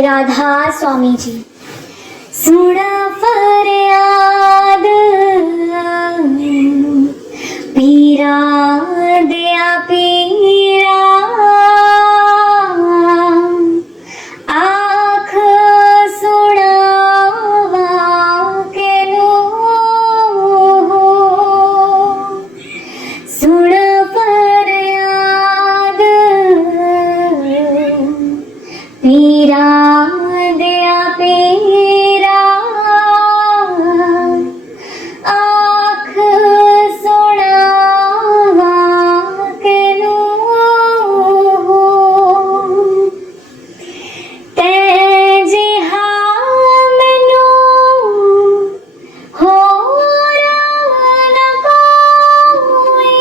राधा स्वामी जी। सुन फरियाद पीरा दया पीरा, आँख सुनावा के नो। सुन फरियाद पीरा दया पीरा, आँख सुनावा के नो। ते जिहा मैनू होर न कोई,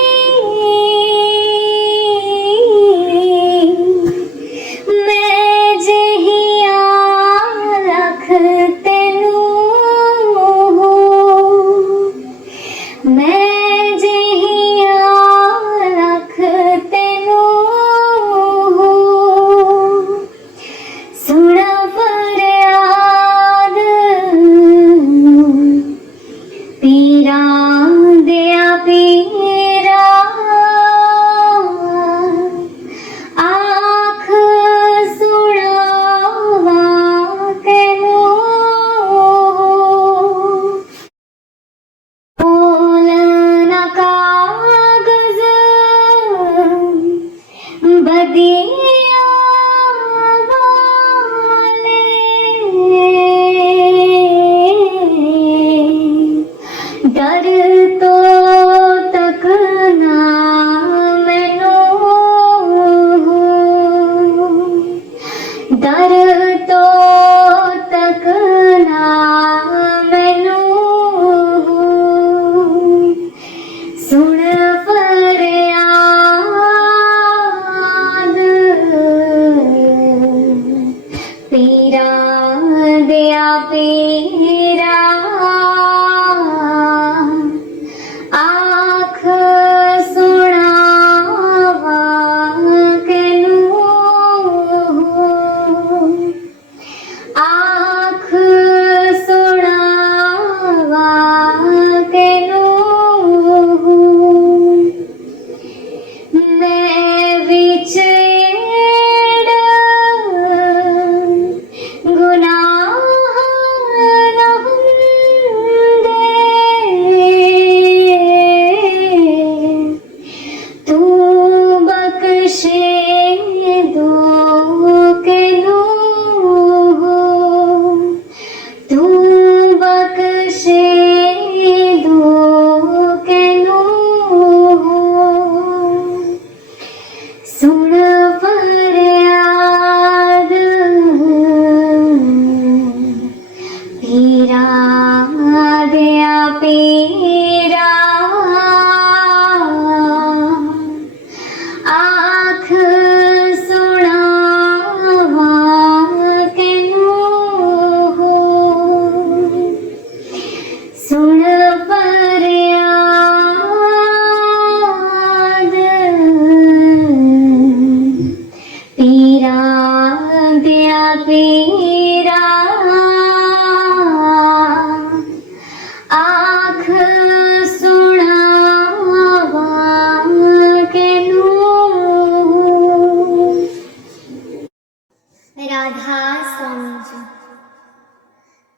मैं जिहिया रख तेनू, मैं जिहिया रख तेनू। सुन फरियाद पीरा दया पीरा, आँख सुनावा तेनू। बोल न कागज बदिया वाले, डर तो तक ना मैनू, डर तो तक ना मैनू। सुन फरियाद पीरा दया पीरा, आँख सुनावा के नो। आँख सुनावा के नो। मैं विच एड़ गुनाह न हुंदे, तू बख्शे दो के नो, तू बख्शे दो के नो। सुन फरियाद पीरा दया पीरा, आँख सुनावा के नो। सुन फरियाद पीरा दया पीरा, आँख सुनावा के नो। राधा स्वामी जी।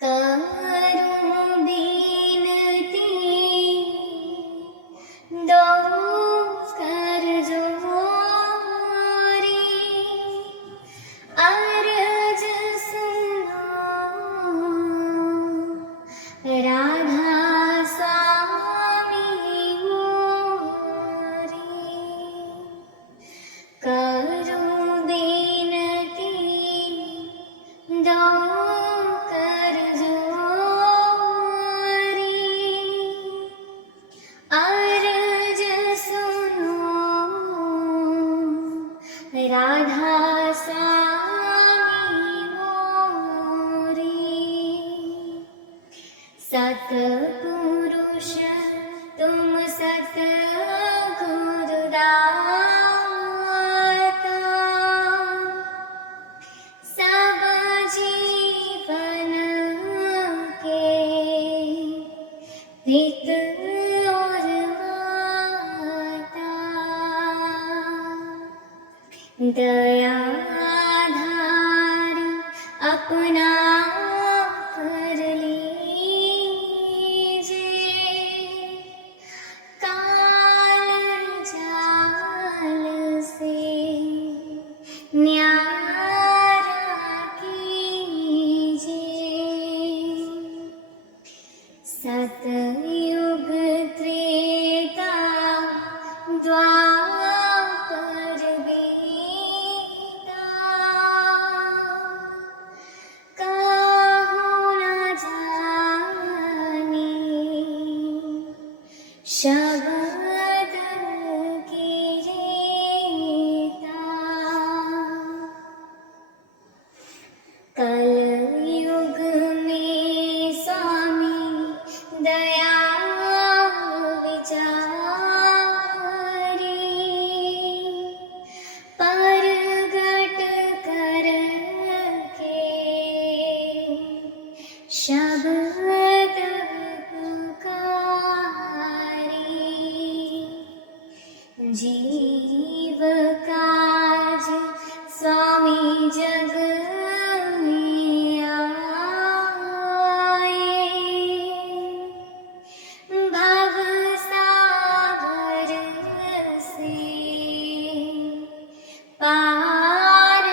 करूं बीनती दो कर जोरी, अर्ज सुनो राधा स्वामी मोरी। करूं बीनती दो कर जोरी, अर्ज सुनो राधा स्वामी मोरी। सतपुरुष तुम सतगुरुदाता, सब हित और वाता, दया धार अपना कर लीजिए, काल जाल से न्यारा कीजिए। सतयुग त्रेता द्वापर बीता, काहू न जाने शब्द की रीता। कलयुग में स्वामी दया विचारी, परगट करके शब्द पुकारी। जीव काज स्वामी जग में आए, भव सागर से पार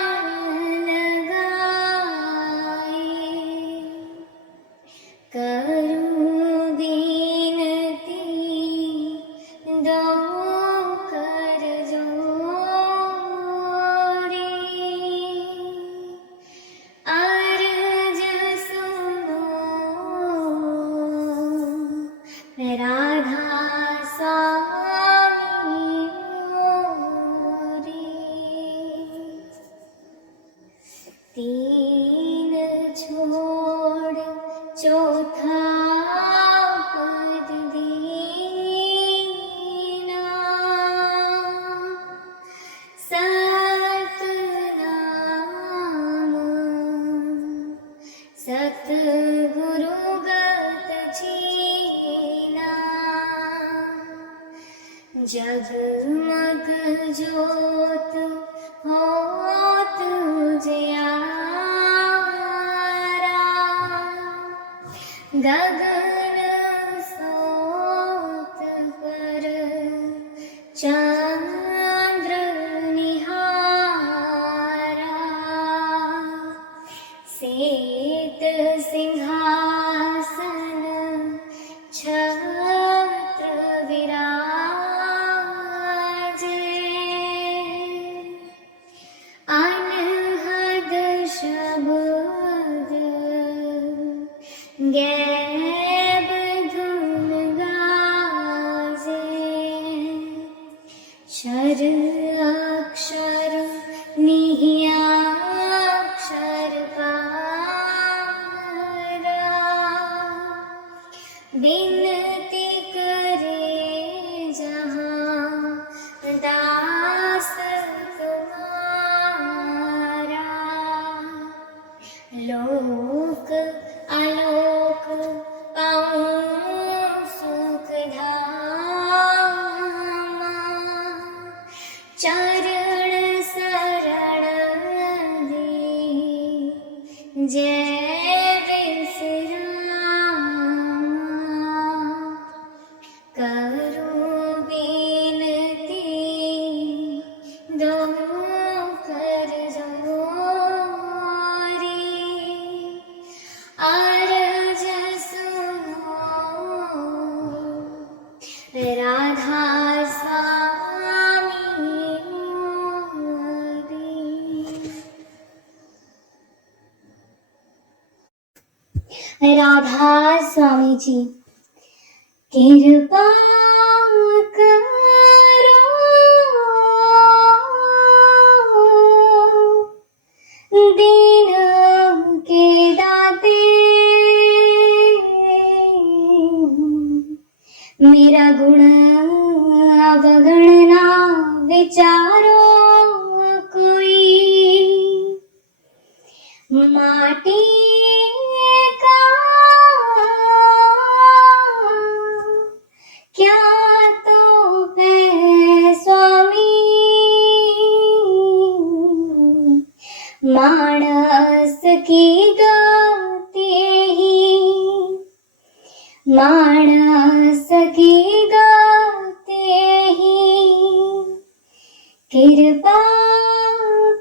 लगाए। करूं विनती दो कर जोड़ी, अर्ज सुनो राधा स्वामी मोरी। तीन छोड़ चौथा पद दीना, सतनाम सतगुरु गत छीना। जगमग ज्योत होत उजियारा, गगन सोत पर चंद्र निहारा। सेत सिंहासन छत्र विराजे, अनहद शब्द गैब धुन गाजे। क्षर अक्षर निह्याक्षर पारा, बिनती करे जहाँ दास तुम्हारा। लोक आलोक पाऊं सुख धामा, चरण शरण दे जय विश्राम। करूं विनती दो कर जोरी, अर्ज सुनो राधा स्वामी मोरी। राधा स्वामी जी कृपा करो, दीन के दाते मेरा गुण अवगणना विचारो कोई। माटी का मानस की गाते ही, मानस की गाते ही, कृपा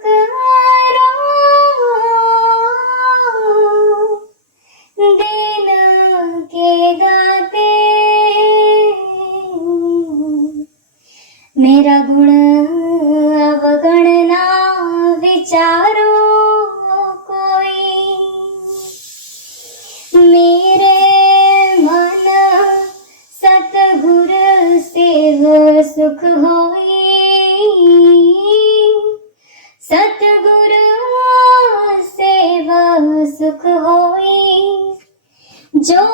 करो दिन के दाते। मेरा गुण अवगण ना विचारो कोई, मेरे मन सतगुर सेव सुख होई, सतगुर सेव सुख होई। जो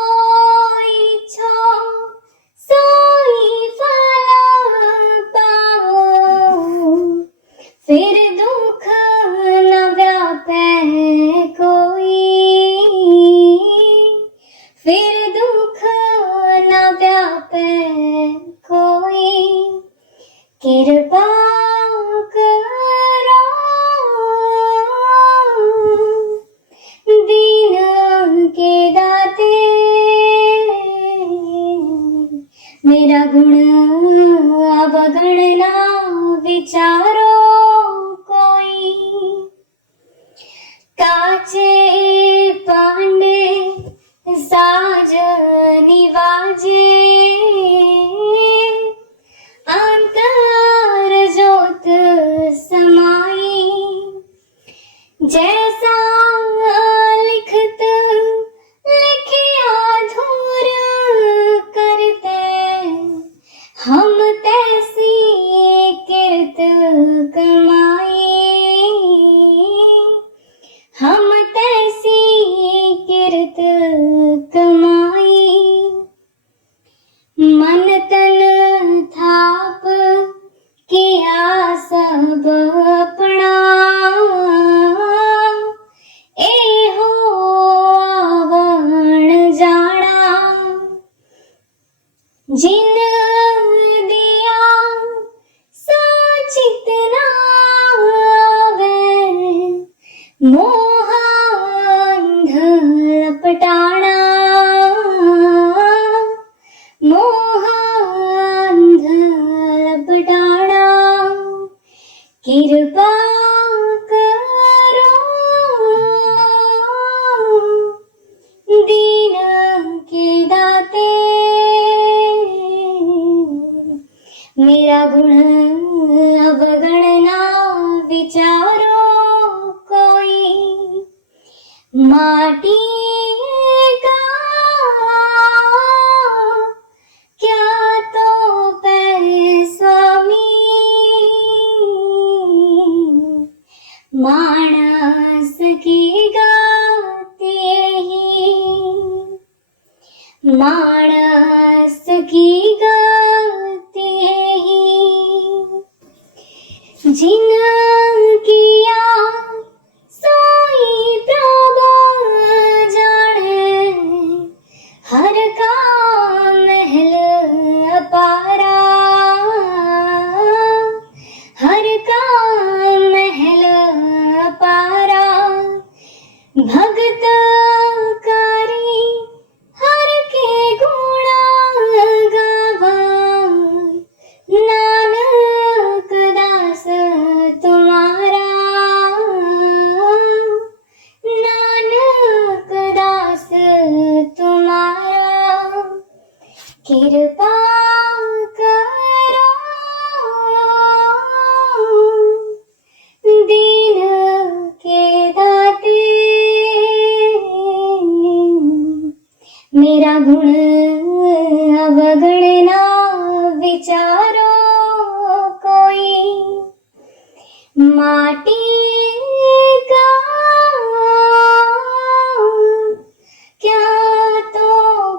इच्छा सोई फल पाओ, फिर दुख न व्यापे कोई, फिर दुख न व्यापे कोई। कृपा करो दीन के दाते। मेरा गुण अवगण ना विचारो कोई, काचे पांडे साज निवाजे, अंतर ज्योत समाई। जैसा लिखत लिखिया धूर करते, हम तैसी किरत कमाई, हम तैसी किरत कमाई। मन तन थाप किया सब अपना, एहो आवण जाना। जिन दिया सोचित ना आवे, मोह अंध लपटाना, मोह अंध लपटाना। कृपा करो दीन के दाते। मेरा गुण अवगण ना विचारो कोई, माटी का क्या तो पै स्वामी, मानस की गाते ही, मानस की गाते ही। जिन किया सोई प्रभु जाने, हर का महल अपारा, हर का महल अपारा। भगत कारी हर के गुण गावा, नानक दास तुम्हारा, नानक दास तुम्हारा। कृपा करो दीन के दाते। मेरा गुण अवगण ना विचारो कोई, माटी का क्या तो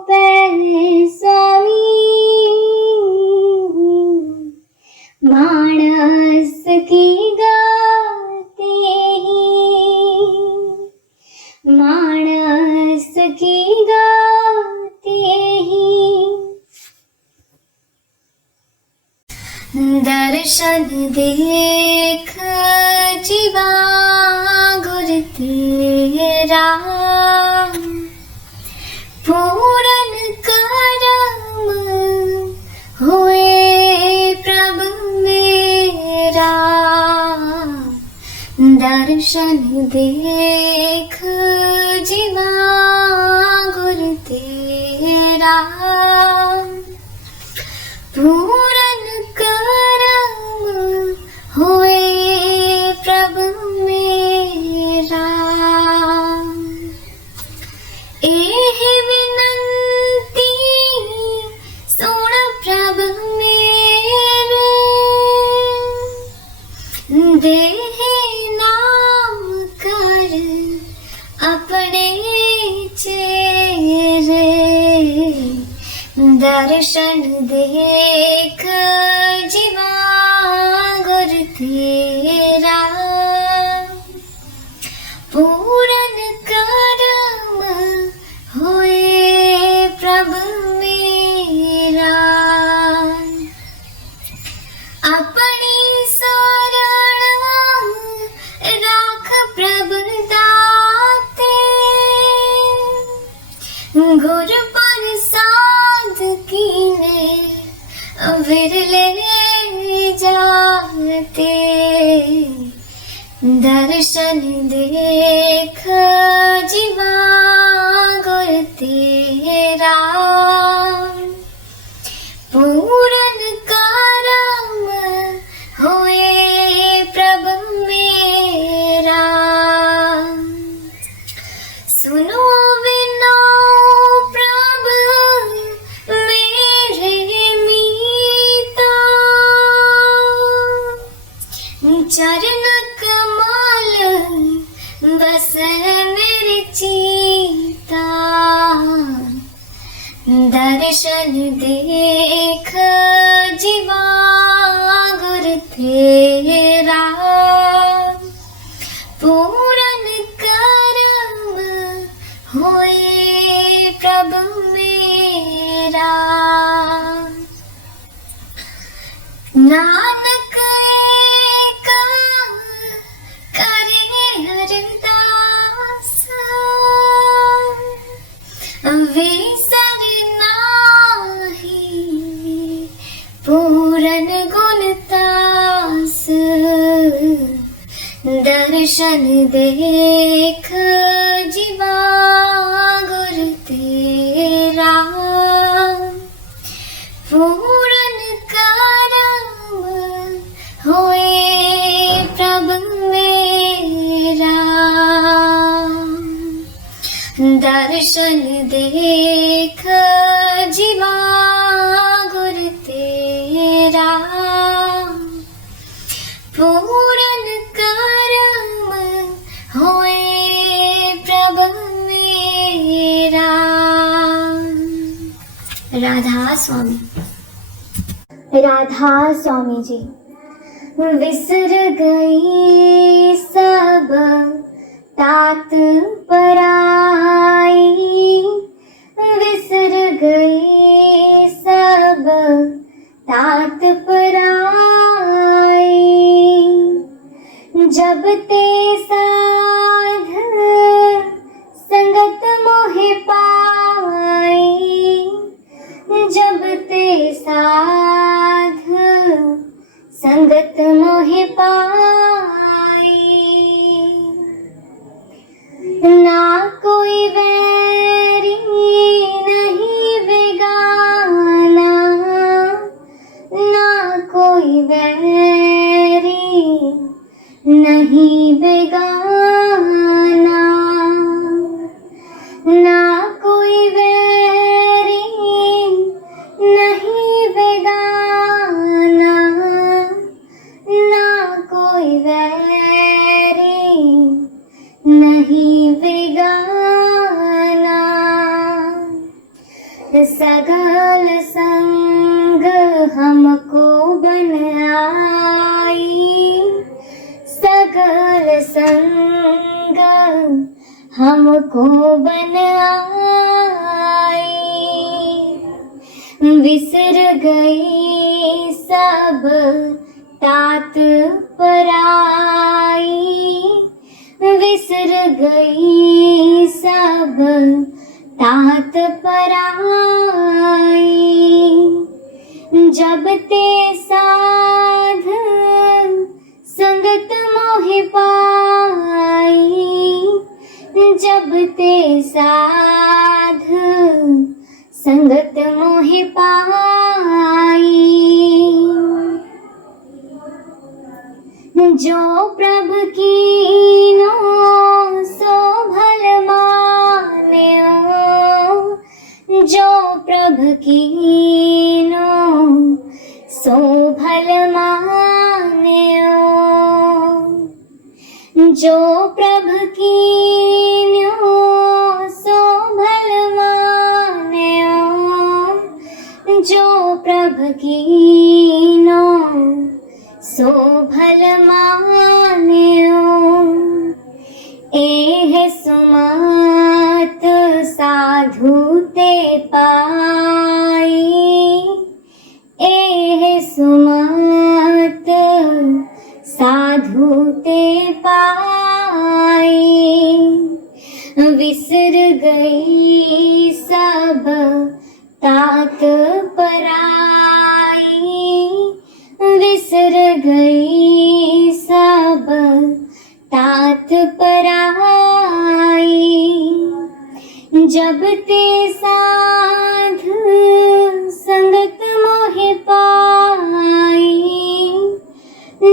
पै स्वामी, मानस की गाते ही, मानस की गाते ही। दर्शन देख जीवा गुरती, दर्शन देख जीवा गुरु तेरा, पूरन करम होए प्रभु मेरा। एहि विनंती सुन प्रभु मेरे, देहि नाम कर अपने चेहरे, दर्शन देख जीवा गुरु तेरा, पूरन करम होए प्रभु मेरा। अपनी शरण राख प्रभु दाते, गुरु प्रसाद कीने विरले जाते, दर्शन देख जीवा गुरु तेरा, पूरन करम होए प्रभु मेरा। सुनो विनो प्रभु मेरे मीता, चरण कमल बस मेरे चीता, दर्शन देख जीवा गुरु तेरा, पूरन करम होए प्रभु मेरा। नानक एक करे हरदास, विसर नाही पूरन गुणतास, दर्शन देख जीवा गुरु तेरा, पूरन करम होए प्रभु मेरा, दर्शन देख जीवा गुरु तेरा, पूरन करम होए प्रभु मेरा। राधा स्वामी। राधा स्वामी जी। विसर गई सब तात पराई, विसर गई सब तात पराई, जब ते साध संगत मोहि पाई, जब ते साध संगत मोहि पाई, ना कोई वैरी नहीं बेगाना, ना कोई वैरी नहीं बेगाना, ना कोई वैरी नहीं बेगाना, ना कोई वैरी नहीं बेगाना, सगल संग हमको बनाई, सगल संग हमको बनाई, विसर गई सब तात पराई, विसर गई सब तात पराई, जब ते साध संगत मोहि पाई, जब ते साध संगत मोहि पाई। जो प्रभु कीनो सो भल मान्यो, जो प्रभु कीनो सो भल मान्यो, जो प्रभु कीन्यो सो भल मान्यो, जो प्रभु कीनो सो भल मान्यो। एह सुमत साधु ते पाई, एह सुमत साधु ते पाई। विसर गई सब तात पराई, विसर गई सब तात पराई। जब ते साध संगत मोहि पाई,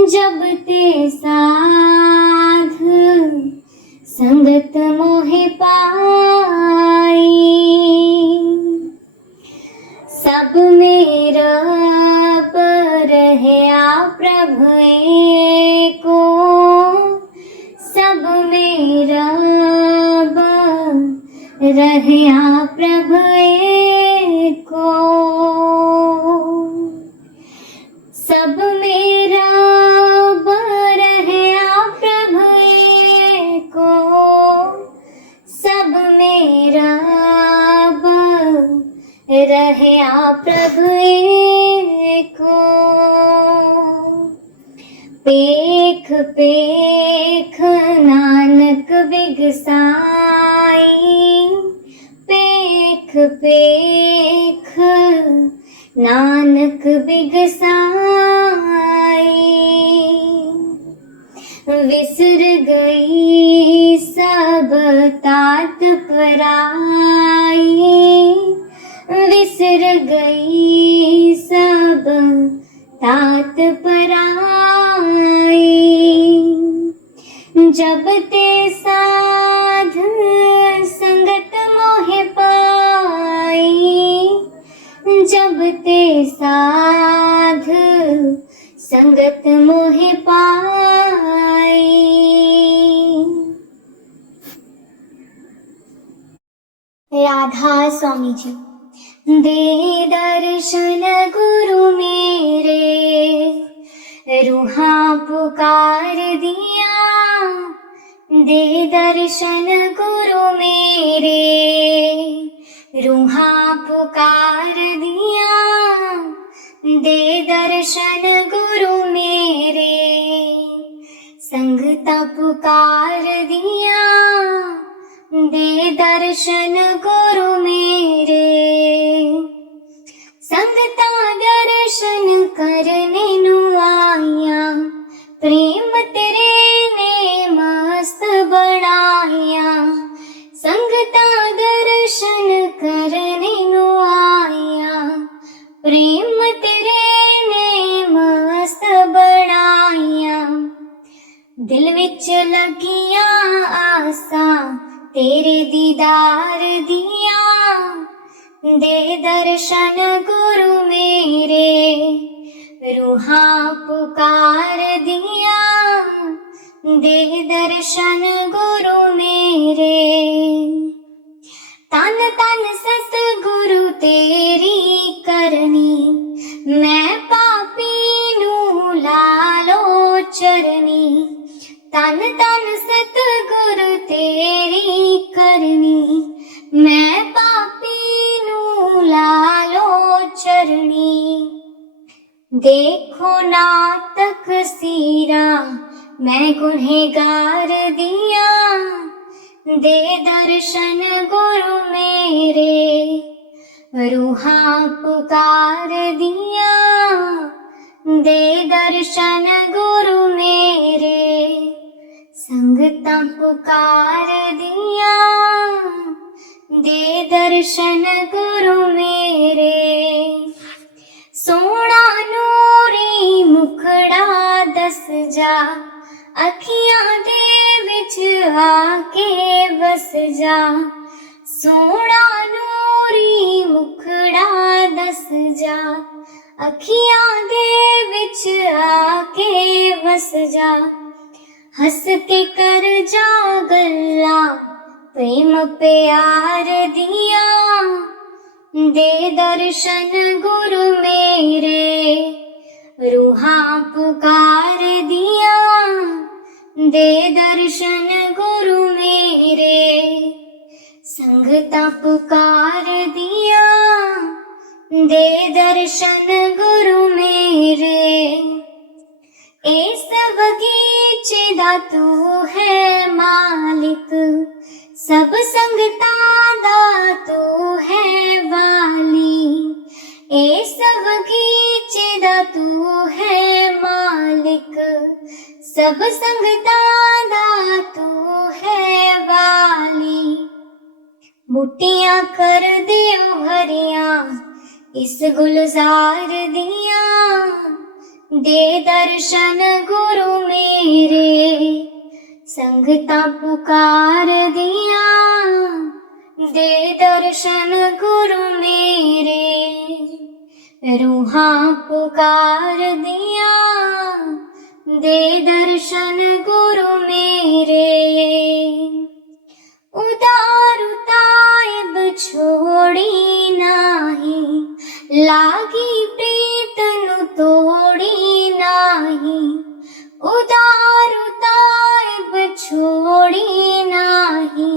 जब ते साध संगत मोहि पाई। सब मेरा पर है प्रभु एको, सब मेरा रहया प्रभु एको। सब मेरा रहया प्रभु एको, सब मेरा रहया प्रभु एको। पेख पेख नानक बिगसाई, पेख पेख नानक बिगसाई। विसर गई सब तात पराई, विसर गई सब तात पराई। जब ते साध संगत मोहि पाई, जब ते साध संगत मोहि पाई। राधा स्वामी जी। दे दर्शन गुरु मेरे, रूहां पुकार दिया। दे दर्शन गुरु मेरे, रूहां पुकार दिया। दे दर्शन गुरु मेरे, संगता पुकार दिया। दे दर्शन गुरु मेरे, संगता दर्शन करने नु आया। प्रेम तेरे ने मस्त बनाया, संगता दर्शन करने नु आया। प्रेम तेरे ने मस्त बनाया। दिल विच लगिया आसा तेरे दीदार दिया। दे दर्शन गुरु मेरे, रूहां पुकार दिया। दे दर्शन गुरु मेरे, तन तन सतगुरु तेरी करनी। मैं पापी नू लालो चरनी, तन तन सतगुरु तेरी करनी। मैं पापी नू लालो चरनी। देखो ना तकसीरा मैं गुनहगार दिया। दे दर्शन गुरु मेरे, रूहां पुकार दिया। दे दर्शन गुरु मेरे, संगता पुकार दिया, दे दर्शन गुरु मेरे। सोना नूरी मुखड़ा दस जा, अखियां दे विच आके बस जा। सोना नूरी मुखड़ा दस जा, अखियां दे विच आके बस जा। हस के कर जा गल्ला, प्रेम प्यार दिया, दे दर्शन गुरु मेरे। रूहां पुकार दिया, दे दर्शन गुरु मेरे। संगता पुकार दिया, दे दर्शन गुरु मेरे। इस बगीचे दा तू है मालिक, सब संगतां दा तू है वाली। इस बगीचे दा तू है मालिक, सब संगतां दा तू है वाली। बूटियां कर दियो हरियां इस गुलजार दिया, दे दर्शन गुरु मेरे। संगता पुकार दिया, दे दर्शन गुरु मेरे। रूहां पुकार दिया, दे दर्शन गुरु मेरे। उदार तायब छोड़ी नाही, लागी प्रीत नु तोड़ी नाही। उदार तायब छोड़ी नाही,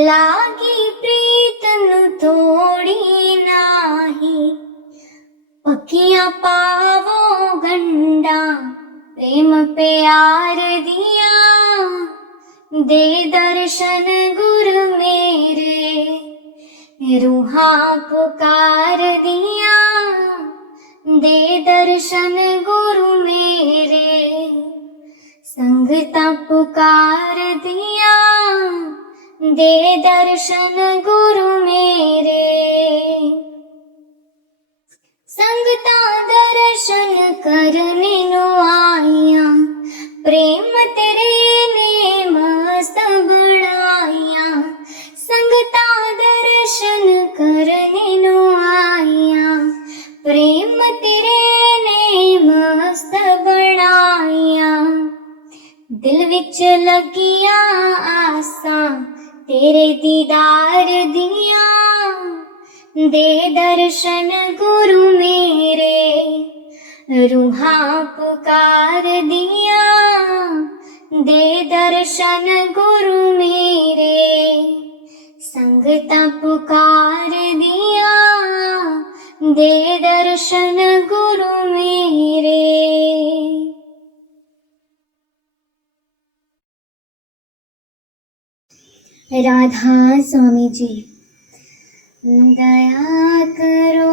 लागी प्रीत नु तोड़ी नाही। पक्कियां पावो गंडा, प्रेम प्यार दिया, दे दर्शन गुरु मेरे। रूहां पुकार दिया, दे दर्शन गुरु मेरे। संगता पुकार दिया, दे दर्शन गुरु मेरे। संगता दर्शन करने नु आईया, प्रेम तेरे ने मस्त बढ़ाया। संगता दर्शन करने नु आईया, प्रेम तेरे ने मस्त बढ़ाया। दिल विच लगिया आसा, तेरे दीदार दिया, दे दर्शन गुरु मेरे। रूहां पुकार दिया, दे दर्शन गुरु मेरे। संगता पुकार दिया, दे दर्शन गुरु मेरे। राधा स्वामी जी। दया करो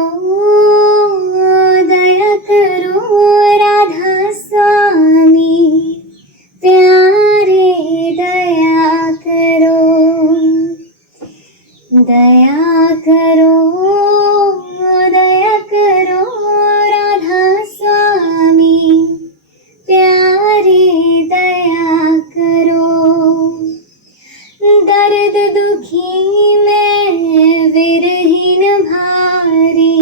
राधा स्वामी प्यारे, दया करो राधा स्वामी प्यारे, दया करो। दर्द दुखी में विरहीन भारी,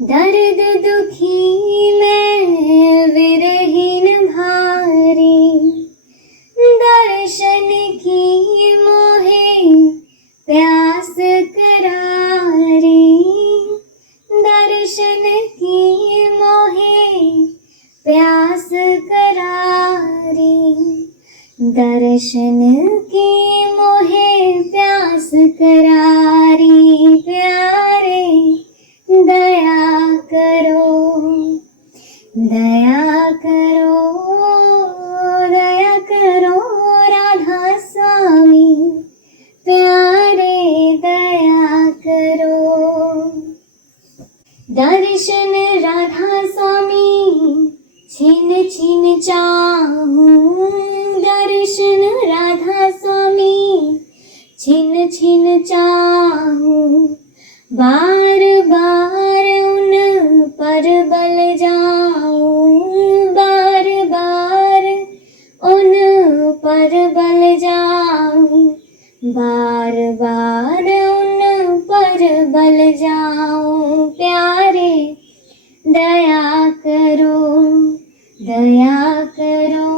दर्द दुखी में विरहीन भारी। दर्शन की मोहे प्यास करारी, दर्शन की मोहे प्यास करारी। दर्शन की मोहे प्यास छिन छिन चाहूं बार बार उन पर बल जाऊं, बार बार उन पर बल जाऊं, बार बार उन पर बल जाऊं। प्यारे दया करो, दया करो,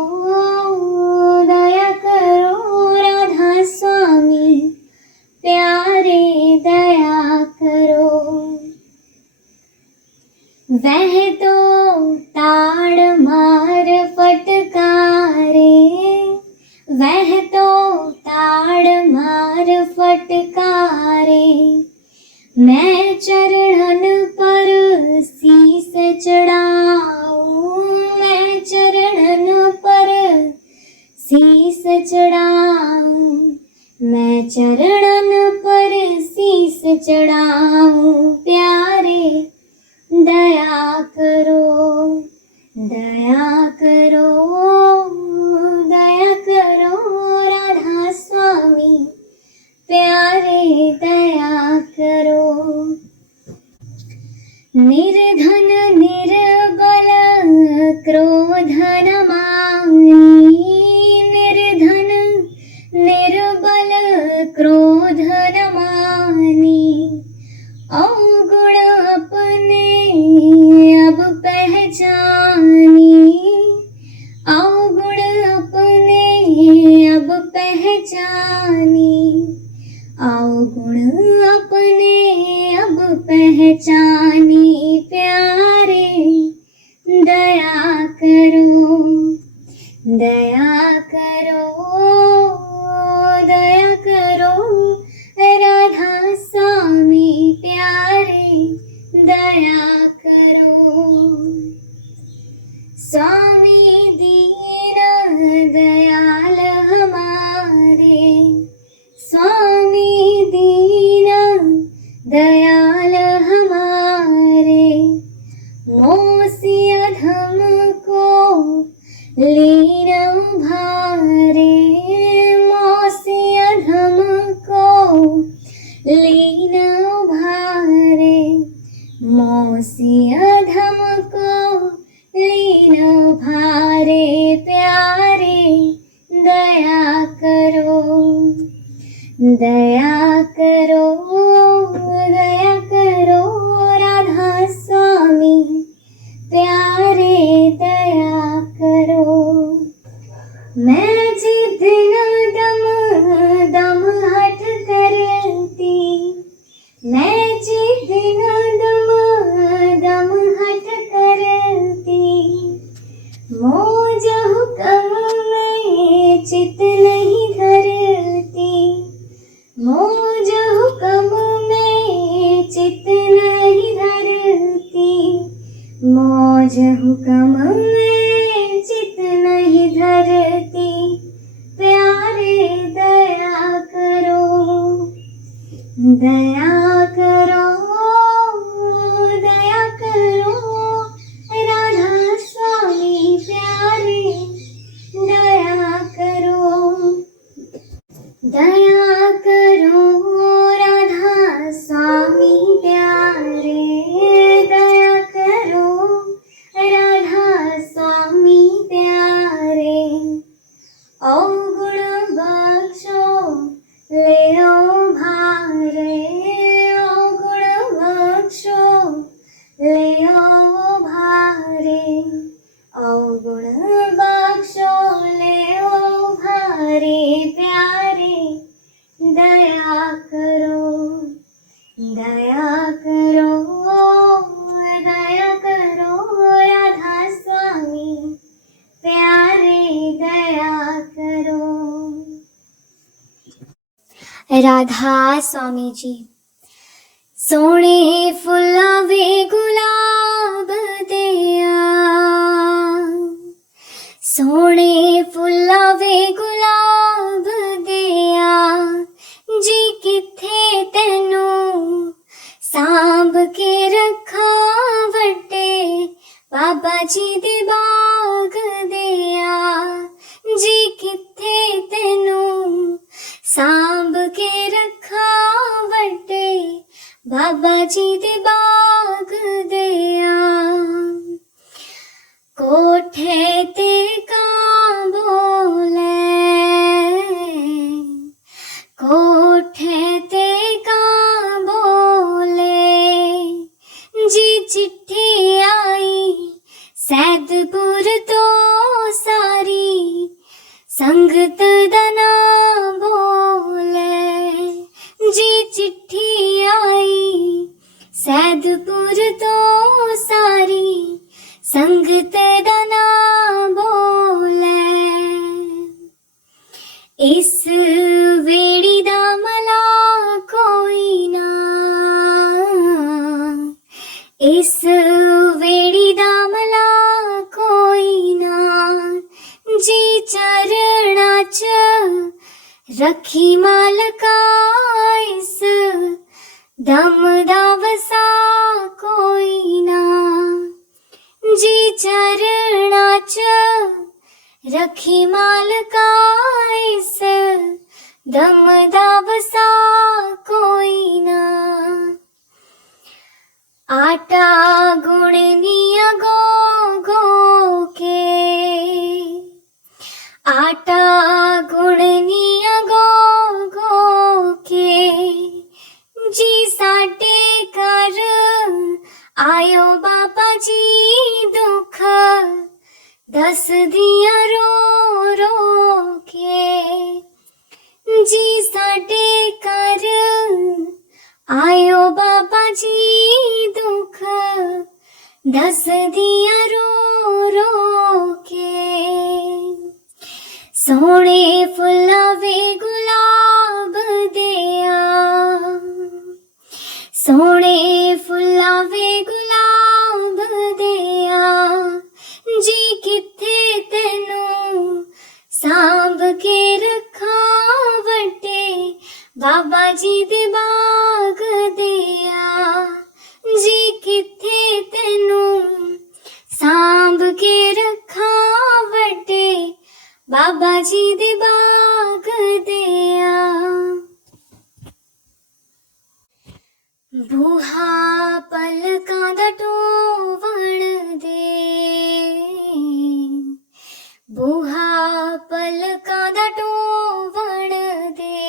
दया करो राधा स्वामी, प्यारे दया करो। वह तो ताड़ मार फटकारे, वह तो ताड़ मार फटकारे, मैं चरणन पर शीस चढ़ाऊं, मैं चरणन पर शीस चढ़ाऊं, मैं चरणन पर शीस चढ़ाऊं। प्यारे दया करो, दया करो, दया करो राधा स्वामी, प्यारे दया करो। निर्धन निर्बल क्रोध न मानी, निर्धन निर्बल क्रोध न मानी, अवगुण अपने अब पहचानी, अवगुण अपने अब पहचानी, अवगुण अपने अब पहचानी। प्यारे दया करो, दया करो, दया करो राधा स्वामी, प्यारे दया करो। स्वामी दीन दयाल हमारे, स्वामी दीन दयाल हमारे, मोसी अधम को लीन उभारे, मोसी अधम को लीन उभारे, मोसी अधम को लीन उभारे। प्यारे दया करो, दया करो, दया करो राधा स्वामी, प्यारे दया करो। मैं जिद न दम दम हट करती, मैं जिद न दम दम हट करती, मौज हुक्म में चित नहीं धरती, मौज हुक्म में चित नहीं धरती, मौज हुक्म में चित नहीं धरती। प्यारे दया करो, दया करो, दया करो राधा स्वामी, प्यारे दया करो, दया करो राधा स्वामी, प्यारे दया करो राधा स्वामी, प्यारे। अवगुण बख्शो ले ओ भारे, अवगुण बख्शो ले ओ भारे, अवगुण बख्शो ले ओ भारे। प्यारे दया करो, दया करो, दया करो राधा स्वामी, प्यारे दया करो। राधा स्वामी जी। सोने फुलावे गुलाब दिया, सोने फुलावे गुलाब दिया, जी किथे तेनू सांभ के रखा वड्डे बाबा जी दे बाग दिया, जी किथे तेनू सांभ के रखा वड्डे बाबा जी दे बाग दे आ। कोठे ते कां बोले, कोठे ते कां बोले, जी चिट्ठी आई सैदपुर तो सारी संगत दा नाम बोले। जी चिट्ठी आई सैदपुर तो सारी संगत दा नाम बोले। इस वेड़ी दा मला कोई ना, इस वेड़ी दा मला कोई ना, जी चरणा च रखी मालका इस दम दा वसा कोई ना। जी चरणा च रखी मालका इस दम दा वसा कोई ना। आटा गुणनिया गो गो के, आटा गुणनिया गो गो के, जी साडे घर आयो बाबा जी दुख दस दिया रो रो के। जी साडे घर आयो बाबा जी दुख दस दिया रो रो के। सोने फुल्ला वे गुलाब दिया, सोने फुल्ला वे गुलाब दिया, जी किथे तेनू सांभ के रखा वड्डे बाबा जी दे बाग दिया। जी किथे तेनू सांभ के रखा वड्डे बाबा जी दे बाग दिया। बूहा पलकां दा ढोवण दे, बूहा पलकां दा ढोवण दे,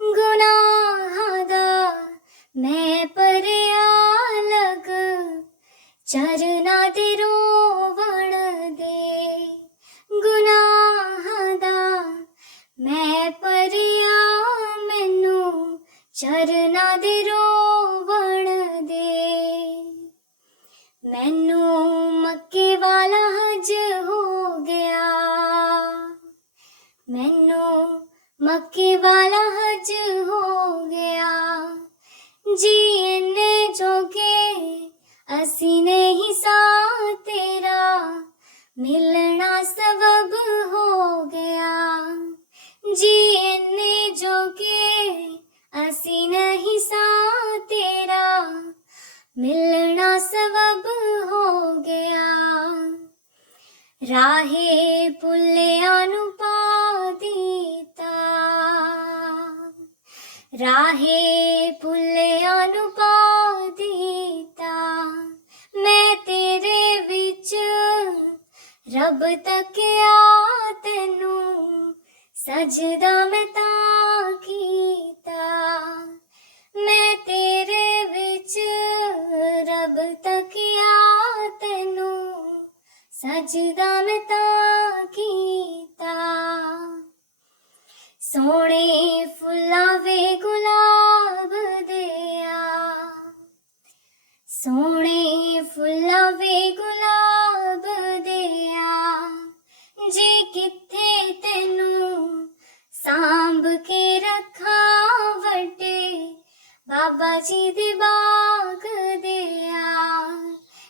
गुनाहां दा मैं भरिया लग चरना दे रोवण दे। गुनाहां दा मैं भरिया मैनू चरना दे रोवण दे। मैनू मक्के वाला हज हो गया, मैनू मक्के वाला हज हो गया। जी इन्ने जोगे असी नहीं सा तेरा मिलना सबब हो गया। जी इन्ने जोगे असी नहीं सा तेरा मिलना सबब हो गया। राहे पुल्लिया नू पा दीता, राहे पुल्लिया नू पा दीता, मैं तेरे विच रब तकिया तेनू सजदा मैं तां कीता। मैं तेरे विच रब तकिया तेनू सजदा मैं तां कीता। सोने फुल्ला वे गुलाब दिया, सोने फुल्ला वे गुलाब दिया, जी किथे तेनू सांभ के रखा वड्डे बाबा जी दे बाग दिया।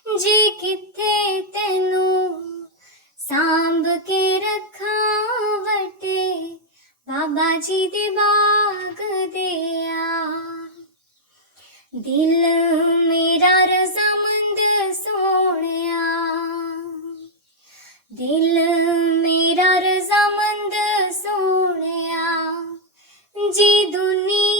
जी किथे तेनू सांभ के रखा वड्डे बाबा जी दे बाग दिया। दिल मेरा रज़ामंद सोहणिया, दिल मेरा रज़ामंद सोहणिया, जी दुनिया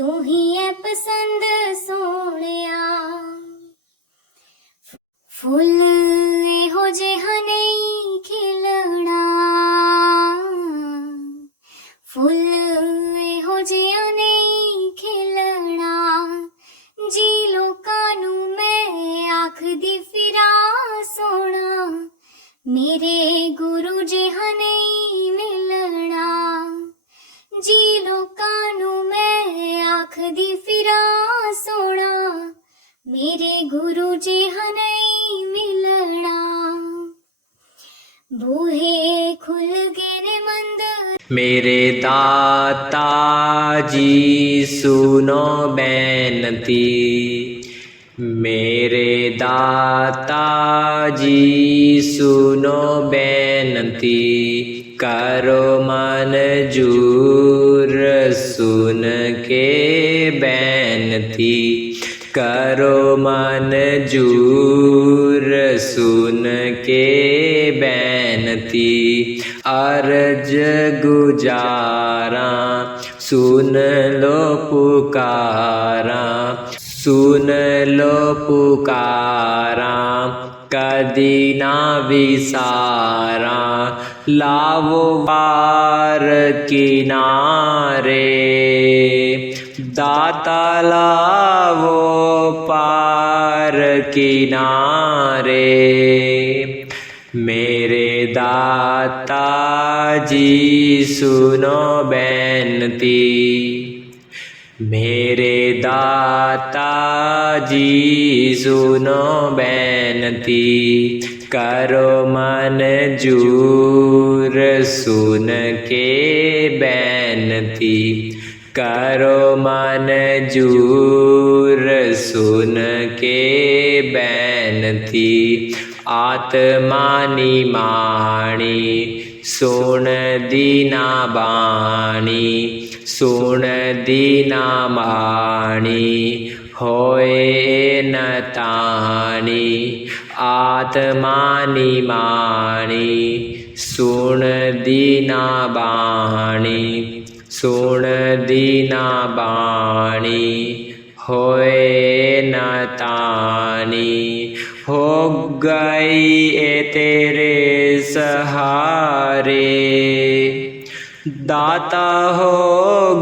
तू ही है पसंद सोहणिया। फुल एहो जिहा नहीं खिलना, फुल एहो जिहा नहीं खिलना। जी लोकां नू मैं आखदी फिरा सोना, मेरे गुरु जिहा नहीं मिलना। जी लोकां नू मैं आखदी फिरा सोना, मेरे गुरु जिहा नहीं मिलना। बूहे खुल गए ने मंदिर। मेरे दाता जी सुनो बेनती, मेरे दाता जी सुनो बेनती। करो मंजूर सुन के बेनती, करो मंजूर सुन के बेनती। अर्ज गुजारा सुन लो पुकारा, सुन लो पुकारा। कदी ना विसारा, लावो पार किनारे। दाता लावो पार किनारे। मेरे दाता जी सुनो बेनती, मेरे दाता जी सुनो बेनती। करो मंजूर सुन के बेनती, करो मंजूर सुन के बेनती। आत्मा निमाणी सुन दीना बाणी, सुन दीना बाणी। होए न ताणी आत्मा निमाणी, सुन दीना बाणी, सुन दीना बाणी। होए न ताणी हो गई ए तेरे सहारे। दाता हो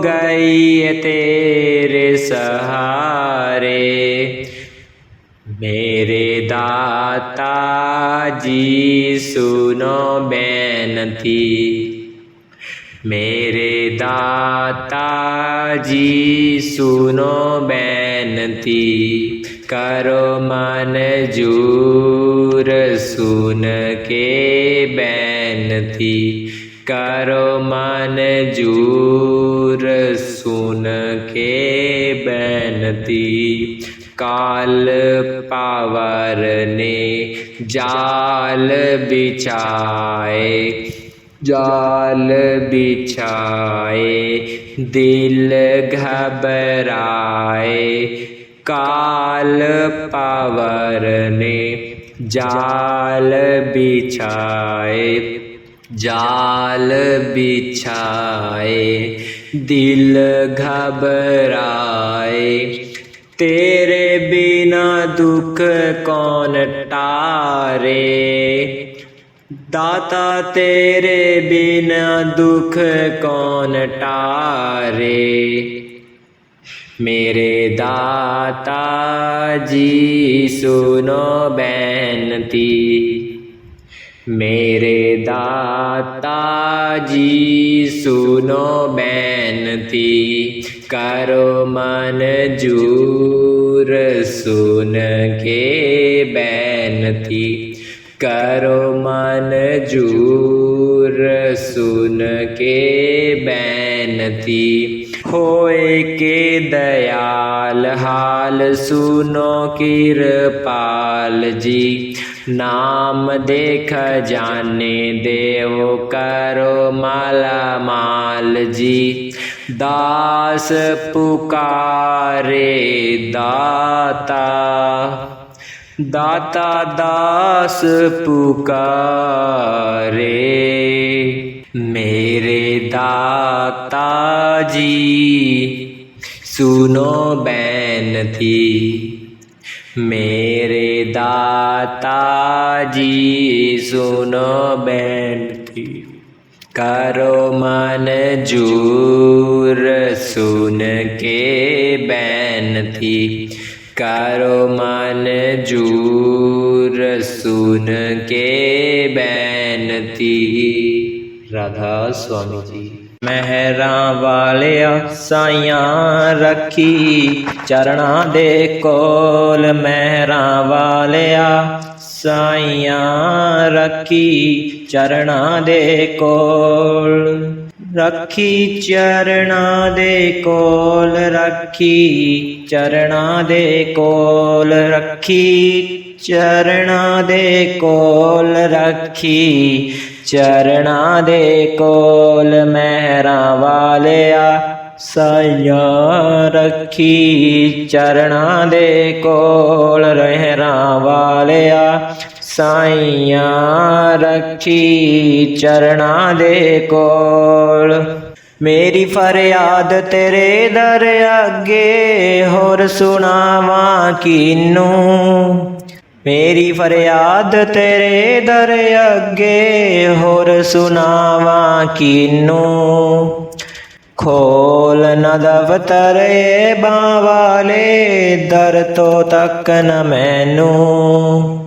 गई ए तेरे सहारे। मेरे दाता जी सुनो बेनती, मेरे दाता जी सुनो बेनती। करो मंजूर सुन के बेनती, करो मंजूर सुन के बेनती। काल पावर ने जाल बिछाए, जाल बिछाए। दिल घबराए, काल पावर ने जाल बिछाए, जाल बिछाए। दिल घबराए, तेरे बिना दुख कौन टारे। दाता तेरे बिना दुख कौन टारे। मेरे दाता जी सुनो बेनती, मेरे दाता जी सुनो बेनती। करो मंजूर सुन के बेनती, करो मंजूर सुन के बेनती। होए के दयाल हाल सुनो कृपाल जी। नाम देख जाने देव करो माला माल जी। दास पुकारे दाता, दाता दास पुकारे। मेरे दाता जी सुनो बेनती मेरे दाता जी सुनो बेनती करो मंजूर सुन के बेनती करो मंजूर सुन के बेनती। राधा स्वामी जी। ਮਹਿਰਾਂ ਵਾਲਿਆ ਸਾਈਆਂ ਰੱਖੀ ਚਰਨਾਂ ਦੇ ਕੋਲ ਮਹਿਰਾਂ ਵਾਲਿਆ ਸਾਈਆਂ ਰੱਖੀ ਚਰਨਾਂ ਦੇ ਕੋਲ ਰੱਖੀ ਚਰਨਾਂ ਦੇ ਕੋਲ ਰੱਖੀ ਚਰਨਾਂ ਦੇ ਕੋਲ ਰੱਖੀ ਚਰਨਾਂ ਦੇ ਕੋਲ ਰੱਖੀ ਚਰਨਾਂ ਦੇ ਕੋਲ ਮਹਿਰਾਂ ਵਾਲਿਆ ਸਾਈਆਂ ਰੱਖੀ ਚਰਨਾਂ ਦੇ ਕੋਲ ਮਹਿਰਾਂ ਵਾਲਿਆ ਸਾਈਆਂ ਰੱਖੀ ਚਰਨਾਂ ਦੇ ਕੋਲ। ਮੇਰੀ ਫਰਿਆਦ ਤੇਰੇ ਦਰ ਅੱਗੇ ਹੋਰ ਸੁਣਾਵਾਂ ਕਿਨੂੰ ਮੇਰੀ ਫਰਿਆਦ ਤੇਰੇ ਦਰ ਅੱਗੇ ਹੋਰ ਸੁਣਾਵਾਂ ਕਿਨੂੰ ਖੋਲ ਨਾ ਦਫ਼ਤਰ ਬਾਂ ਵਾਲੇ ਦਰ ਤੋਂ ਤੱਕ ਨ ਮੈਨੂੰ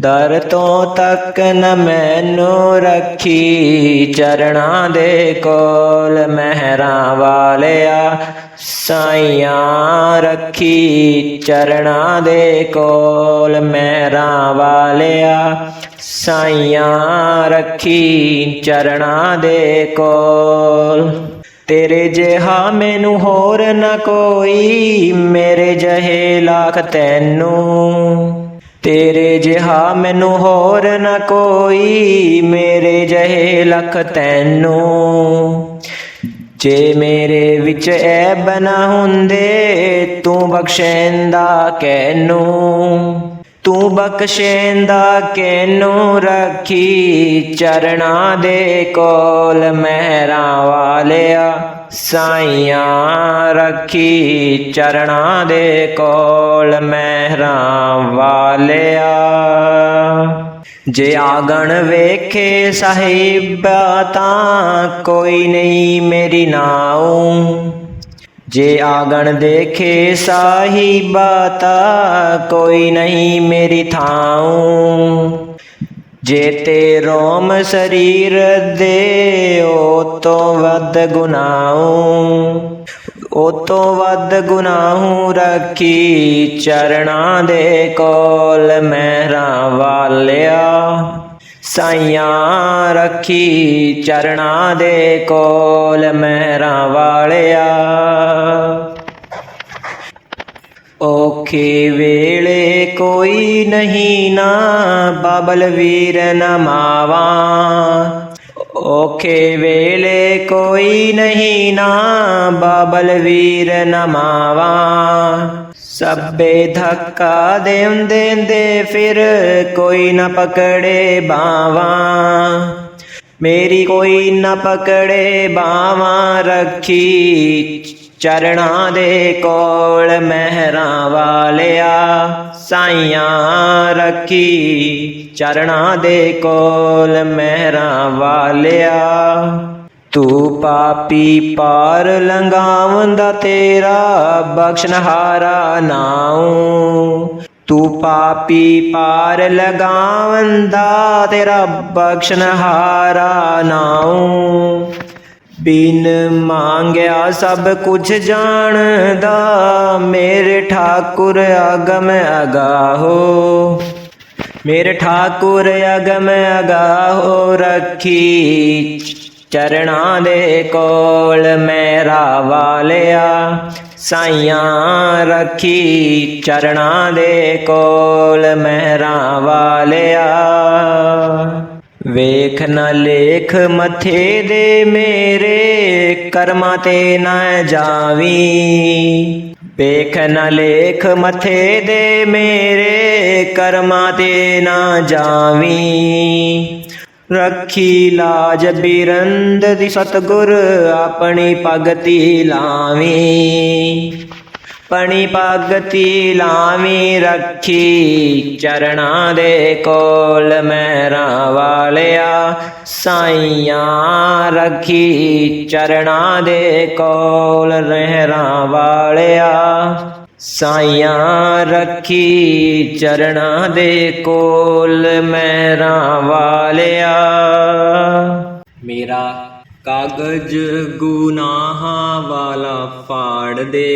ਦਰ ਤੋਂ ਤੱਕ ਨ ਮੈਨੂੰ ਰੱਖੀ ਚਰਨਾਂ ਦੇ ਕੋਲ ਮਹਿਰਾਂ ਵਾਲਿਆ ਸਾਈਆਂ ਰੱਖੀ ਚਰਨਾਂ ਦੇ ਕੋਲ ਮਹਿਰਾਂ ਵਾਲਿਆ ਸਾਈਆਂ ਰੱਖੀ ਚਰਨਾਂ ਦੇ ਕੋਲ। ਤੇਰੇ ਜਿਹਾ ਮੈਨੂੰ ਹੋਰ ਨਾ ਕੋਈ ਮੇਰੇ ਜਿਹੇ ਲੱਖ ਤੈਨੂੰ ਤੇਰੇ ਜਿਹਾ ਮੈਨੂੰ ਹੋਰ ਨਾ ਕੋਈ ਮੇਰੇ ਜਿਹੇ ਲੱਖ ਤੈਨੂੰ ਜੇ ਮੇਰੇ ਵਿੱਚ ਐਬ ਨਾ ਹੁੰਦੇ ਤੂੰ ਬਖਸ਼ੇਂਦਾ ਕਿਹਨੂੰ ਤੂੰ ਬਖਸ਼ੇਂਦਾ ਕਿਹਨੂੰ ਰੱਖੀ ਚਰਨਾਂ ਦੇ ਕੋਲ ਮਹਿਰਾਂ ਵਾਲਿਆ ਸਾਈਆਂ ਰੱਖੀ ਚਰਨਾਂ ਦੇ ਕੋਲ ਮਹਿਰਾਂ ਵਾਲਿਆ। ਜੇ ਆਗਣ ਵੇਖੇ ਸਾਹਿਬਾ ਤਾਂ ਕੋਈ ਨਹੀਂ ਮੇਰੀ ਨਾਉ ਜੇ ਆਗਣ ਦੇਖੇ ਸਾਹਿਬਾ ਤਾਂ ਕੋਈ ਨਹੀਂ ਮੇਰੀ ਥਾਉ ਜੇ ਤੇ ਰੋਮ ਸਰੀਰ ਦੇ ਉਹ ਤੋਂ ਵੱਧ ਗੁਨਾਹੂ ਉਹ ਤੋਂ ਵੱਧ ਗੁਨਾਹੂ ਰੱਖੀ ਚਰਨਾਂ ਦੇ ਕੋਲ ਮਹਿਰਾਂ ਵਾਲਿਆ ਸਾਈਆਂ ਰੱਖੀ ਚਰਨਾਂ ਦੇ ਕੋਲ ਮਹਿਰਾਂ ਵਾਲਿਆ। ਔਖੇ ਵੇਲੇ ਕੋਈ ਨਹੀਂ ਨਾ ਬਾਬਲ ਵੀਰ ਨਮਾਵਾ ਔਖੇ ਵੇਲੇ ਕੋਈ ਨਹੀਂ ਨਾ ਬਾਬਲ ਵੀਰ ਨਮਾਵਾ ਸਭੇ ਧੱਕਾ ਦੇਂਦੇ ਫਿਰ ਕੋਈ ਨਾ ਪਕੜੇ ਬਾਵਾਂ ਮੇਰੀ ਕੋਈ ਨਾ ਪਕੜੇ ਬਾਵਾਂ ਰੱਖੀ ਚਰਨਾਂ ਦੇ ਕੋਲ ਮਹਿਰਾਂ ਵਾਲਿਆ ਸਾਈਆਂ ਰੱਖੀ ਚਰਨਾਂ ਦੇ ਕੋਲ ਮਹਿਰਾਂ ਵਾਲਿਆ। ਤੂੰ ਪਾਪੀ ਪਾਰ ਲੰਘਾਵੰਦਾ ਤੇਰਾ ਬਖਸ਼ਨਹਾਰਾ ਨਾਉ ਤੂੰ ਪਾਪੀ ਪਾਰ ਲਗਾਵੰਦਾ ਤੇਰਾ ਬਖਸ਼ਨਹਾਰਾ ਨਾਉ ਬਿਨ ਮੰਗਿਆ ਸਭ ਕੁਝ ਜਾਣਦਾ ਮੇਰੇ ਠਾਕੁਰ ਅਗਮ ਅਗਾਹੋ ਮੇਰੇ ਠਾਕੁਰ ਅਗਮ ਅਗਾਹੋ ਰੱਖੀ ਚਰਨਾਂ ਦੇ ਕੋਲ ਮਹਿਰਾਂ ਵਾਲਿਆ ਸਾਈਆਂ ਰੱਖੀ ਚਰਨਾਂ ਦੇ ਕੋਲ ਮਹਿਰਾਂ ਵਾਲਿਆ। ਵੇਖ ਨਾ ਲੇਖ ਮੱਥੇ ਦੇ ਮੇਰੇ ਕਰਮਾਂ ਤੇ ਨਾ ਜਾਵੀ ਵੇਖ ਨਾ ਲੇਖ ਮੱਥੇ ਦੇ ਮੇਰੇ ਕਰਮਾਂ ਤੇ ਨਾ ਜਾਵੀ ਰੱਖੀ ਲਾਜ ਬਿਰੰਦ ਦੀ ਸਤਿਗੁਰ ਆਪਣੀ ਭਗਤੀ ਲਾਵੀਂ। ਪਣੀ ਭਗਤੀ ਲਾਵੀਂ ਰੱਖੀ ਚਰਨਾਂ ਦੇ ਕੋਲ ਮਹਿਰਾਂ ਵਾਲਿਆ। ਸਾਈਆਂ ਰੱਖੀ ਚਰਨਾਂ ਦੇ ਕੋਲ ਰਹਿਰਾਂ ਵਾਲਿਆ। ਸਾਈਆਂ ਰੱਖੀ ਚਰਨਾਂ ਦੇ ਕੋਲ ਮਹਿਰਾਂ ਵਾਲਿਆ। ਮੇਰਾ ਕਾਗਜ਼ ਗੁਨਾਹਾਂ ਵਾਲਾ ਫਾੜ ਦੇ,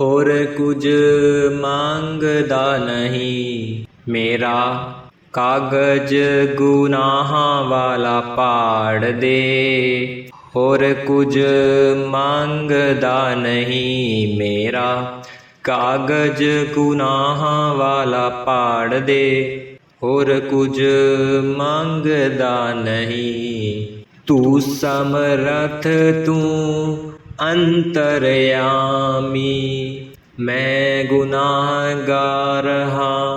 ਹੋਰ ਕੁਝ ਮੰਗਦਾ ਨਹੀਂ। ਮੇਰਾ ਕਾਗਜ਼ ਗੁਨਾਹਾਂ ਵਾਲਾ ਪਾੜ ਦੇ, ਹੋਰ ਕੁਝ ਮੰਗਦਾ ਨਹੀਂ। ਮੇਰਾ ਕਾਗਜ਼ ਗੁਨਾਹਾਂ ਵਾਲਾ ਪਾੜ ਦੇ, ਹੋਰ ਕੁਝ ਮੰਗਦਾ ਨਹੀਂ। ਤੂੰ ਸਮਰੱਥ ਤੂੰ ਅੰਤਰਯਾਮੀ, ਮੈਂ ਗੁਨਾਹਗਾਰ ਹਾਂ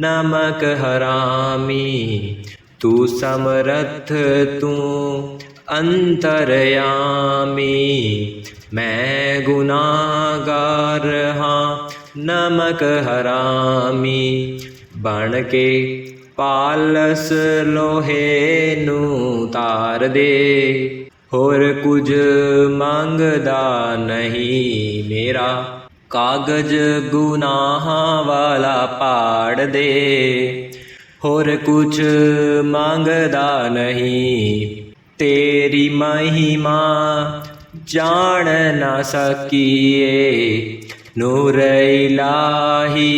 ਨਮਕ ਹਰਾਮੀ। ਤੂੰ ਸਮਰੱਥ ਤੂੰ ਅੰਤਰਯਾਮੀ, ਮੈਂ ਗੁਨਾਹਗਾਰ ਹਾਂ ਨਮਕ ਹਰਾਮੀ। ਬਣ ਕੇ ਪਾਲਸ ਲੋਹੇ ਨੂੰ ਤਾਰ ਦੇ, ਹੋਰ ਕੁਝ ਮੰਗਦਾ ਨਹੀਂ। ਮੇਰਾ ਕਾਗਜ਼ ਗੁਨਾਹਾਂ ਵਾਲਾ ਪਾੜ ਦੇ, ਹੋਰ ਕੁਝ ਮੰਗਦਾ ਨਹੀਂ। ਤੇਰੀ ਮਹਿਮਾ ਜਾਣ ਨਾ ਸਕੀਏ, ਨੂਰ ਇਲਾਹੀ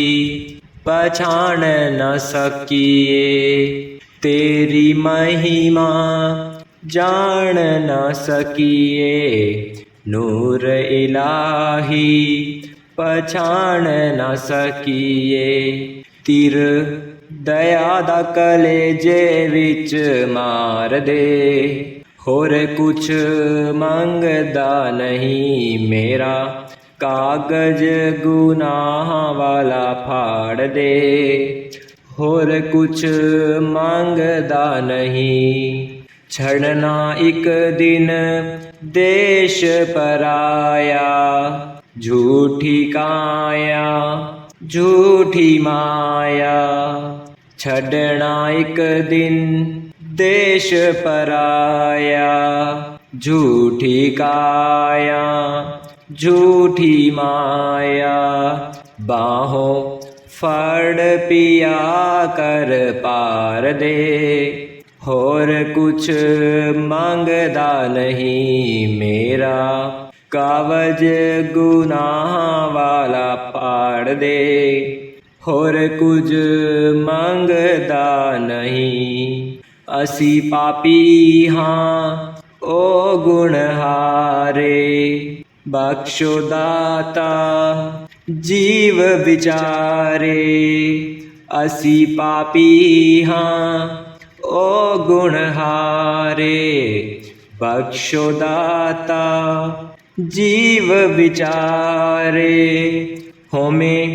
ਪਛਾਣ ਨਾ ਸਕੀਏ। ਤੇਰੀ ਮਹਿਮਾ ਜਾਣ ਨਾ ਸਕੀਏ, ਨੂਰ ਇਲਾਹੀ ਪਛਾਣ ਨਾ ਸਕੀਏ। ਤੀਰ ਦਇਆ ਦਾ ਕਲੇਜੇ ਵਿੱਚ ਮਾਰ ਦੇ, ਹੋਰ ਕੁਛ ਮੰਗਦਾ ਨਹੀਂ। ਮੇਰਾ ਕਾਗਜ਼ ਗੁਨਾਹਾਂ ਵਾਲਾ ਫਾੜ ਦੇ, ਹੋਰ ਕੁਛ ਮੰਗਦਾ ਨਹੀਂ। ਛੜਨਾ ਇੱਕ ਦਿਨ ਦੇਸ਼ ਪਰਾਇਆ, ਝੂਠੀ ਕਾਇਆ ਝੂਠੀ ਮਾਇਆ। ਛੱਡਣਾ ਇੱਕ ਦਿਨ ਦੇਸ਼ ਪਰਾਇਆ, ਝੂਠੀ ਕਾਇਆ ਝੂਠੀ ਮਾਇਆ। ਬਾਹੋਂ ਫੜ ਪਿਆ ਕਰ ਪਾਰ ਦੇ, ਹੋਰ ਕੁਛ ਮੰਗਦਾ ਨਹੀਂ। ਮੇਰਾ ਕਾਗਜ਼ ਗੁਨਾਹਾਂ ਵਾਲਾ ਪਾੜ ਦੇ, ਹੋਰ ਕੁਝ ਮੰਗਦਾ ਨਹੀਂ। ਅਸੀਂ ਪਾਪੀ ਹਾਂ ਓ ਗੁਣਹਾਰੇ, ਬਖਸ਼ੋ ਦਾਤਾ ਜੀਵ ਵਿਚਾਰੇ। ਅਸੀਂ ਪਾਪੀ ਹਾਂ ਓ ਗੁਣਹਾਰੇ, ਬਖਸ਼ੋ ਦਾਤਾ ਜੀਵ ਵਿਚਾਰੇ। ਹੋਵੇਂ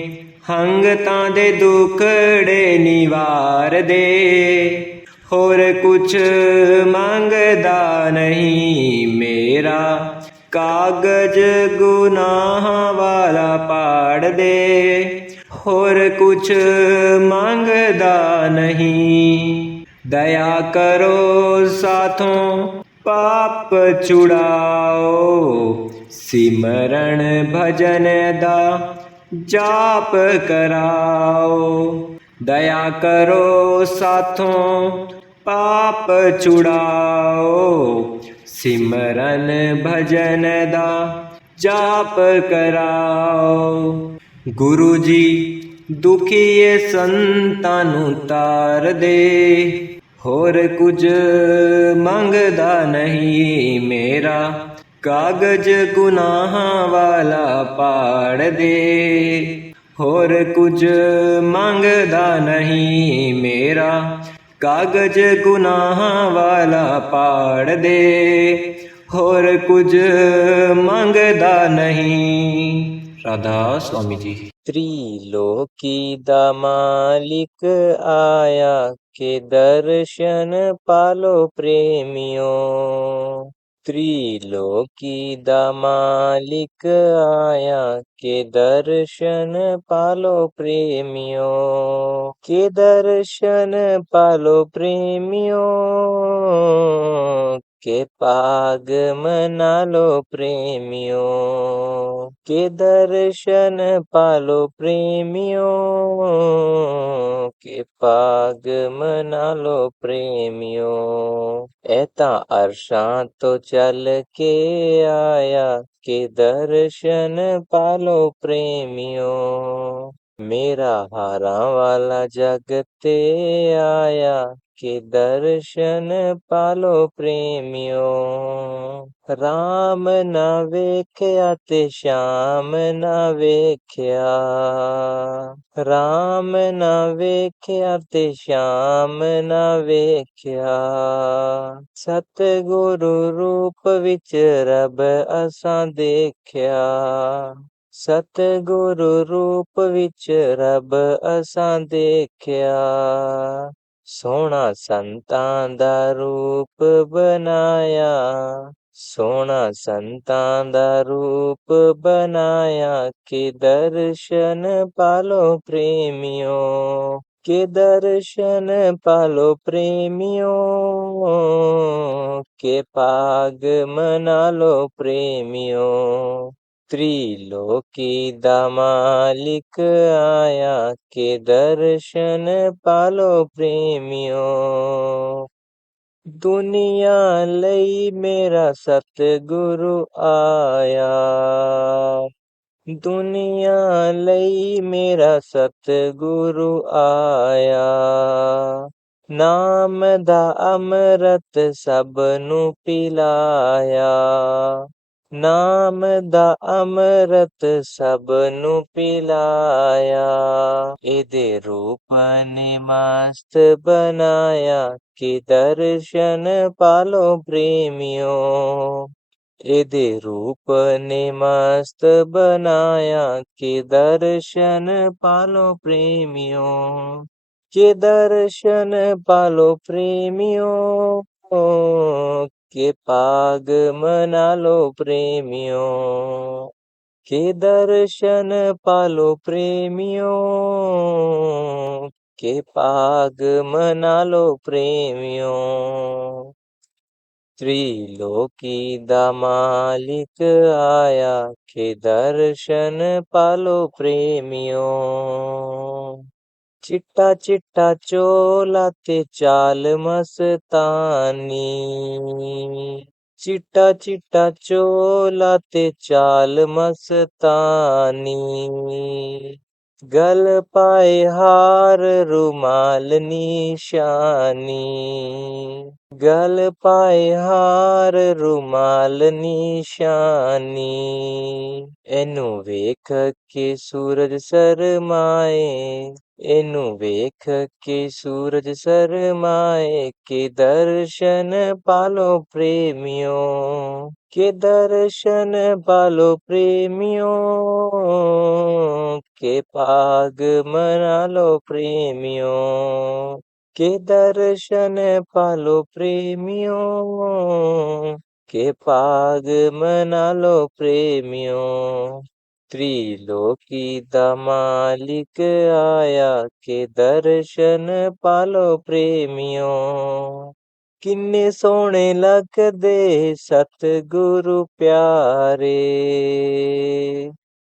ਹੰਗਤਾਂ ਦੇ ਦੁਖੜੇ ਨਿਵਾਰ ਦੇ, ਹੋਰ ਕੁਛ ਮੰਗਦਾ ਨਹੀਂ। ਮੇਰਾ ਕਾਗਜ਼ ਗੁਨਾਹਾਂ ਵਾਲਾ ਪਾੜ ਦੇ, ਹੋਰ ਕੁਛ ਮੰਗਦਾ ਨਹੀਂ। ਦਇਆ ਕਰੋ ਸਾਥੋਂ ਪਾਪ ਛੁਡਾਓ, ਸਿਮਰਨ ਭਜਨ ਦਾ ਜਾਪ ਕਰਾਓ। ਦਇਆ ਕਰੋ ਸਾਥੋਂ ਪਾਪ ਛੁਡਾਓ, ਸਿਮਰਨ ਭਜਨ ਦਾ ਜਾਪ ਕਰਾਓ। ਗੁਰੂ ਜੀ ਦੁਖੀਏ ਸੰਤਾਂ ਨੂੰ ਤਾਰ ਦੇ, ਹੋਰ ਕੁਝ ਮੰਗਦਾ ਨਹੀਂ। ਮੇਰਾ ਕਾਗਜ਼ ਗੁਨਾਹਾਂ ਵਾਲਾ ਪਾੜ ਦੇ, ਹੋਰ ਕੁਝ ਮੰਗਦਾ ਨਹੀਂ। ਮੇਰਾ ਕਾਗਜ਼ ਗੁਨਾਹਾਂ ਵਾਲਾ ਪਾੜ ਦੇ, ਹੋਰ ਕੁਝ ਮੰਗਦਾ ਨਹੀਂ। ਰਾਧਾ ਸੁਆਮੀ ਜੀ। त्रिलोकी दा मालिक आया के दर्शन पालो प्रेमियों। त्रिलोकी दा मालिक आया के दर्शन पालो प्रेमियों। के दर्शन पालो प्रेमियों। के पाग मना लो प्रेमियों। के दर्शन पालो प्रेमियों। के पाग मना लो प्रेमियों। ऐता अरशां तो चल के आया के दर्शन पालो प्रेमियों। मेरा हारा वाला जगते आया के दर्शन पालो प्रेमियों। राम ना वेख्या ते श्याम ना वेख्या। राम ना वेख्या ते श्याम ना वेख्या। सतगुरु रूप विच रब असां देखया। सतगुरु रूप विच रब असां देखया। सोहना संतां दा रूप बनाया। सोहना संतां दा रूप बनाया के दर्शन पालो प्रेमियों। के दर्शन पालो प्रेमियों। के पाग मना लो प्रेमियों। त्रिलोकी दा मालिक आया के दर्शन पालो प्रेमियों। दुनिया लई मेरा सतगुरु आया। दुनिया लई मेरा सतगुरु आया। नाम दा अमृत सब नू पिलाया। नाम दा अमृत सब नू पिलाया। एदे रूप ने मस्त बनाया के दर्शन पालो प्रेमियों। एदे रूप ने मस्त बनाया के दर्शन पालो प्रेमियों। के दर्शन पालो प्रेमियों। के पाग मना लो प्रेमियों। के दर्शन पालो प्रेमियों। के पाग मना लो प्रेमियों। त्रिलोकी दा मालिक आया के दर्शन पालो प्रेमियों। चिट्टा चिट्टा चोला ते चाल मस्तानी। चिट्टा चिट्टा चोला ते चाल मस्तानी। गल पाए हार रुमाल निशानी। गल पाए हार रुमाल निशानी। एनू वेख के सूरज शरमाए। एनू वेख के सूरज शरमाए के दर्शन पालो प्रेमियों। के दर्शन पालो प्रेमियों। के पाग मना लो प्रेमियों। के दर्शन पालो प्रेमियों। के पाग मना लो प्रेमियों। त्रिलोकी दा मालिक आया के दर्शन पालो प्रेमियों। किन्ने सोहणे लगदे सतगुरु प्यारे।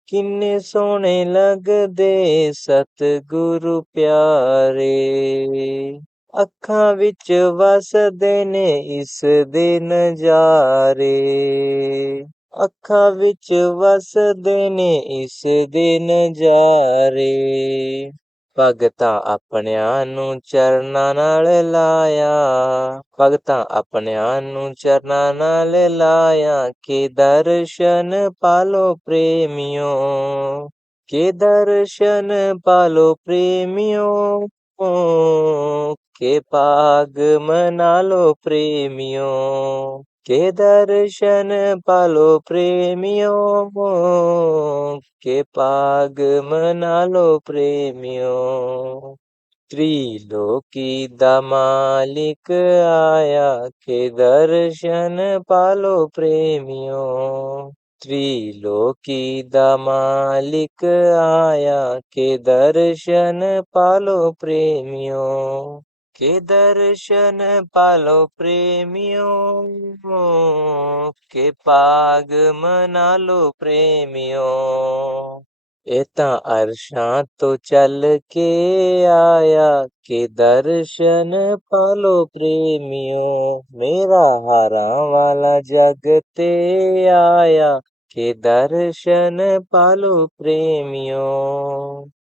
किन्ने सोहणे लगदे सतगुरु प्यारे। अखां विच वसदे ने इस दे नजारे। अखां विच वसदे ने इस दे नजारे। भगतां अपनिਆਂ ਨੂੰ ਚਰਨਾਂ ਨਾਲ ਲਾਇਆ। ਭਗਤਾਂ ਆਪਣਿਆਂ ਨੂੰ ਚਰਨਾਂ ਨਾਲ ਲਾਇਆ ਕੇ ਦਰਸ਼ਨ ਪਾਲੋ ਪ੍ਰੇਮਿਓ। ਕੇ ਦਰਸ਼ਨ ਪਾਲੋ ਪ੍ਰੇਮਿਓ। ਕੇ ਭਾਗ ਮਨਾ ਲੋ ਪ੍ਰੇਮਿਓ। के दर्शन पालो प्रेमियों, के पाग मना लो प्रेमियों। त्रिलोकी दा मालिक आया, के दर्शन पालो प्रेमियों। त्रिलोकी दा मालिक आया, के दर्शन पालो प्रेमियों। के दर्शन पालो प्रेमियों, के पाग मना लो प्रेमियों। ਇਹ ਤਾਂ ਅਰਸ਼ਾਂ ਤੋਂ ਚੱਲ ਕੇ ਆਇਆ, ਕੇ ਦਰਸ਼ਨ ਪਾਲੋ ਪ੍ਰੇਮੀਓ। ਮੇਰਾ ਹਾਰਾਂ ਵਾਲਾ ਜਗ ਤੇ ਆਇਆ, ਕੇ ਦਰਸ਼ਨ ਪਾਲੋ ਪ੍ਰੇਮੀਓ।